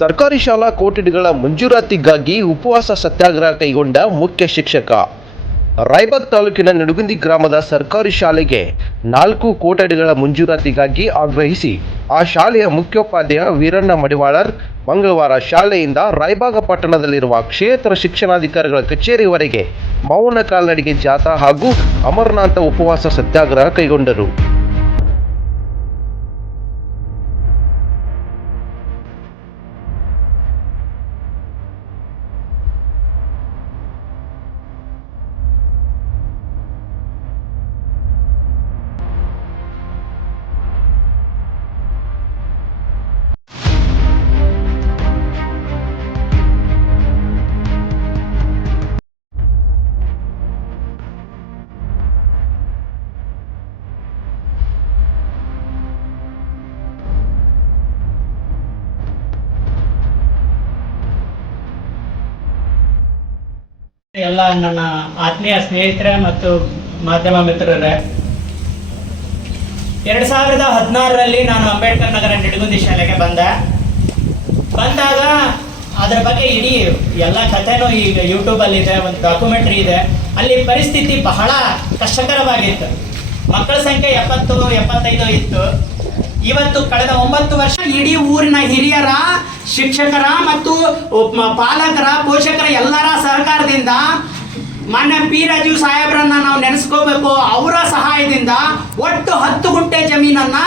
ಸರ್ಕಾರಿ ಶಾಲಾ ಕೊಠಡಿಗಳ ಮಂಜೂರಾತಿಗಾಗಿ ಉಪವಾಸ ಸತ್ಯಾಗ್ರಹ ಕೈಗೊಂಡ ಮುಖ್ಯ ಶಿಕ್ಷಕ. ರಾಯಬಾಗ್ ತಾಲೂಕಿನ ನಿಡಗುಂದಿ ಗ್ರಾಮದ ಸರ್ಕಾರಿ ಶಾಲೆಗೆ 4 ಕೊಠಡಿಗಳ ಮಂಜೂರಾತಿಗಾಗಿ ಆಗ್ರಹಿಸಿ ಆ ಶಾಲೆಯ ಮುಖ್ಯೋಪಾಧ್ಯಾಯ ವೀರಣ್ಣ ಮಡಿವಾಳರ್ ಮಂಗಳವಾರ ಶಾಲೆಯಿಂದ ರಾಯಬಾಗ ಪಟ್ಟಣದಲ್ಲಿರುವ ಕ್ಷೇತ್ರ ಶಿಕ್ಷಣಾಧಿಕಾರಿಗಳ ಕಚೇರಿವರೆಗೆ ಮೌನ ಕಾಲ್ನಡಿಗೆ ಜಾಥಾ ಹಾಗೂ ಅಮರನಾಥ ಉಪವಾಸ ಸತ್ಯಾಗ್ರಹ ಕೈಗೊಂಡರು. ಎಲ್ಲ ನನ್ನ ಆತ್ಮೀಯ ಸ್ನೇಹಿತರೆ ಮತ್ತು ಮಾಧ್ಯಮ ಮಿತ್ರರೇ, 2016ರಲ್ಲಿ ನಾನು ಅಂಬೇಡ್ಕರ್ ನಗರ ನಿಡಗುಂದಿ ಶಾಲೆಗೆ ಬಂದಾಗ ಅದರ ಬಗ್ಗೆ ಇಡೀ ಎಲ್ಲ ಕಥೆನೂ ಈಗ ಯೂಟ್ಯೂಬಲ್ಲಿ ಇದೆ, ಒಂದು ಡಾಕ್ಯುಮೆಂಟ್ರಿ ಇದೆ. ಅಲ್ಲಿ ಪರಿಸ್ಥಿತಿ ಬಹಳ ಕಷ್ಟಕರವಾಗಿತ್ತು. ಮಕ್ಕಳ ಸಂಖ್ಯೆ 70-75 ಇತ್ತು. ಇವತ್ತು ಕಳೆದ 9 ವರ್ಷ ಇಡೀ ಊರಿನ ಹಿರಿಯರ, ಶಿಕ್ಷಕರ ಮತ್ತು ಪಾಲಕರ, ಪೋಷಕರ ಎಲ್ಲರ ಸಹಕಾರದಿಂದ ಮಾನ್ಯ ಪಿ ರಾಜೀವ್ ಸಾಹೇಬ್ರನ್ನ ನಾವು ನೆನೆಸ್ಕೋಬೇಕು. ಅವರ ಸಹಾಯದಿಂದ ಒಟ್ಟು 10 ಗುಂಟೆ ಜಮೀನನ್ನ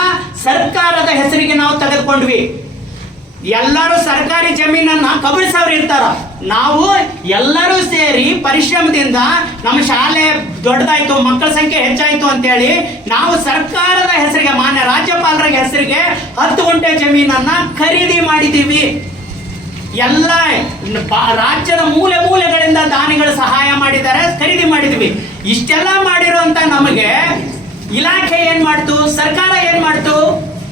ಸರ್ಕಾರದ ಹೆಸರಿಗೆ ನಾವು ತೆಗೆದುಕೊಂಡ್ವಿ. ಎಲ್ಲರೂ ಸರ್ಕಾರಿ ಜಮೀನನ್ನ ಕಬಳಿಸೋರು ಇರ್ತಾರ. ನಾವು ಎಲ್ಲರೂ ಸೇರಿ ಪರಿಶ್ರಮದಿಂದ ನಮ್ಮ ಶಾಲೆ ದೊಡ್ಡದಾಯ್ತು, ಮಕ್ಕಳ ಸಂಖ್ಯೆ ಹೆಚ್ಚಾಯ್ತು ಅಂತೇಳಿ ನಾವು ಸರ್ಕಾರದ ಹೆಸರಿಗೆ, ಮಾನ್ಯ ರಾಜ್ಯಪಾಲರ ಹೆಸರಿಗೆ 10 ಗುಂಟೆ ಜಮೀನನ್ನ ಖರೀದಿ ಮಾಡಿದ್ದೀವಿ. ಎಲ್ಲ ರಾಜ್ಯದ ಮೂಲೆ ಮೂಲೆಗಳಿಂದ ದಾನಿಗಳು ಸಹಾಯ ಮಾಡಿದ್ದಾರೆ, ಖರೀದಿ ಮಾಡಿದ್ವಿ. ಇಷ್ಟೆಲ್ಲ ಮಾಡಿರುವಂತ ನಮಗೆ ಇಲಾಖೆ ಏನ್ ಮಾಡ್ತು, ಸರ್ಕಾರ ಏನ್ ಮಾಡ್ತು,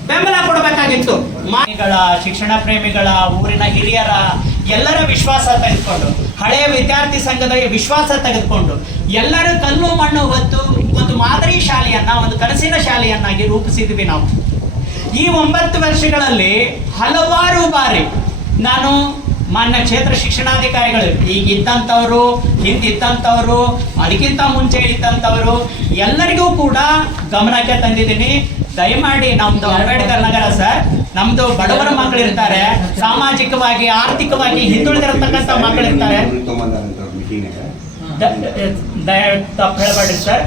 ಬೆಂಬಲ ಕೊಡಬೇಕಾಗಿತ್ತು. ಶಿಕ್ಷಣ ಪ್ರೇಮಿಗಳ, ಊರಿನ ಹಿರಿಯರ ಎಲ್ಲರ ವಿಶ್ವಾಸ ತೆಗೆದುಕೊಂಡು, ಹಳೆಯ ವಿದ್ಯಾರ್ಥಿ ಸಂಘದ ವಿಶ್ವಾಸ ತೆಗೆದುಕೊಂಡು ಎಲ್ಲರೂ ಕಲ್ಲು ಮಣ್ಣು ಹೊತ್ತು ಒಂದು ಮಾದರಿ ಶಾಲೆಯನ್ನ, ಒಂದು ಕನಸಿನ ಶಾಲೆಯನ್ನಾಗಿ ರೂಪಿಸಿದ್ವಿ ನಾವು. ಈ 9 ವರ್ಷಗಳಲ್ಲಿ ಹಲವಾರು ಬಾರಿ ನಾನು ಮಾನ್ಯ ಕ್ಷೇತ್ರ ಶಿಕ್ಷಣಾಧಿಕಾರಿಗಳು, ಈಗ ಇದ್ದಂಥವ್ರು, ಹಿಂದಿದ್ದಂಥವ್ರು, ಅದಕ್ಕಿಂತ ಮುಂಚೆ ಇದ್ದಂಥವ್ರು ಎಲ್ಲರಿಗೂ ಕೂಡ ಗಮನಕ್ಕೆ ತಂದಿದ್ದೀನಿ. ದಯಮಾಡಿ ನಮ್ದು ಅಂಬೇಡ್ಕರ್ ನಗರ ಸರ್, ನಮ್ದು ಬಡವರ ಮಕ್ಕಳಿರ್ತಾರೆ, ಸಾಮಾಜಿಕವಾಗಿ ಆರ್ಥಿಕವಾಗಿ ಹಿಂದುಳಿದಿರತಕ್ಕಂಥ ಮಕ್ಕಳಿರ್ತಾರೆ. ತಪ್ಪು ಹೇಳಬೇಡ್ರಿ ಸರ್.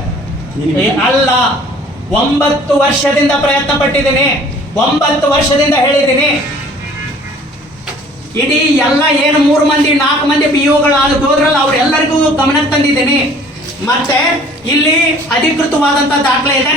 ಅಲ್ಲ, 9 ವರ್ಷದಿಂದ ಪ್ರಯತ್ನ ಪಟ್ಟಿದ್ದೀನಿ, 9 ವರ್ಷದಿಂದ ಹೇಳಿದ್ದೀನಿ. ಇಡೀ ಎಲ್ಲ ಏನು 3 ಮಂದಿ 4 ಮಂದಿ PUಗಳು ಹೋದ್ರಲ್ಲ, ಅವ್ರೆಲ್ಲರಿಗೂ ಗಮನಕ್ಕೆ ತಂದಿದ್ದೀನಿ. ಮತ್ತೆ ಇಲ್ಲಿ ಅಧಿಕೃತವಾದಂತ ದಾಖಲೆ ಇದೆ.